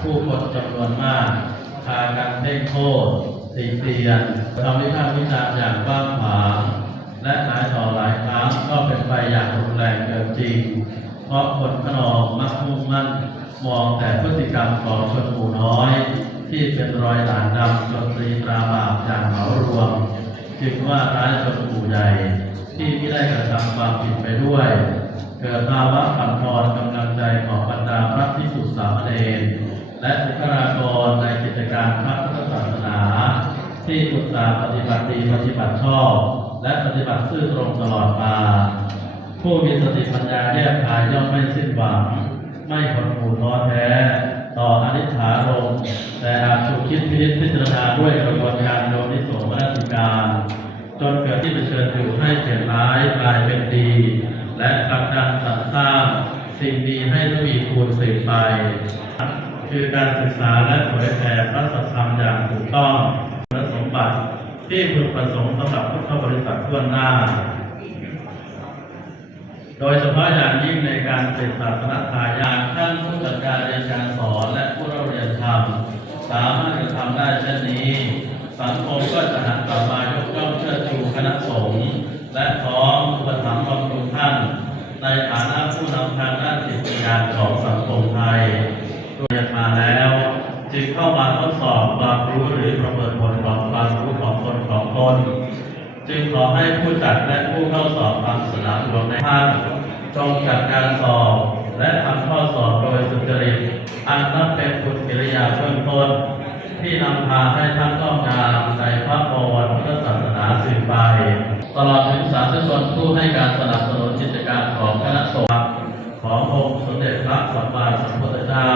ผู้คนจำนวนมากพากันเพ่งโทษติเตียนทำวิพากษ์วิจารณ์อย่างกว้างขวางและหลายต่อหลายครั้งก็เป็นไปอย่างรุนแรงเกินจริงเพราะคนขนองมักมุ่งมั่นมองแต่พฤติกรรมของชนหมู่น้อยที่เป็นรอยด่างดำจนตรีตราบาปอย่างเหมารวมจึงว่าร้ายชนหมู่ใหญ่ที่ไม่ได้กระทำความผิดไปด้วยเกิดภาวะปั่นทอนกำลังใจของบรรดาพระภิกษุสามเณรและบุคลากรในกิจการพระพุทธศาสนาที่อุตส่าห์ปฏิบัติดีปฏิบัติชอบและปฏิบัติซื่อตรงตลอดมาผู้มีสติปัญญาแยกคายย่อมไม่สิ้นหวังไม่หดหู่ท้อแท้ต่ออนิจฐารมณ์แต่อาจถูกคิดพิจารณาด้วยกระบวนการโยนิโสมนสิการจนเกิดที่เผชิญอยู่ให้เปลี่ยนร้ายกลายเป็นดีและผลักดันสรรสร้างสิ่งดีให้ทวีคูณสืบไปคือการศึกษาและเผยแผ่พระสัทธรรมอย่างถูกต้องคุณสมบัติที่พึงประสงค์สำหรับพุทธบริษัททั่วหน้าโดยเฉพาะอย่างยิ่งในการเป็นศาสนทายาทท่านผู้จัดการเรียนการสอนและผู้เรียนธรรมสามารถจะทำได้เช่นนี้สังคมก็จะหันกลับมายกย่องเชิดชูคณะสงฆ์และพร้อมอุปถัมภ์บำรุงท่านในฐานะผู้นำทางด้านจิตวิญญาณของสังคมไทยเรียนมาแล้วจึงเข้ามาทดสอบความรู้หรือประเมินผลของความรู้ของตนจึงขอให้ผู้จัดและผู้เข้าสอบความสนามหลวงในภาคจงจัดการสอบและทำข้อสอบโดยสุจริตอันนับเป็นบุญกิริยาเบื้องต้นที่นำพาให้ท่านต้องการในพระบวรพุทธศาสนาสืบไปตลอดถึงสาธุชนผู้ให้การสนับสนุนกิจการของคณะสงฆ์ขององค์สมเด็จพระสัมมาสัมพุทธเจ้า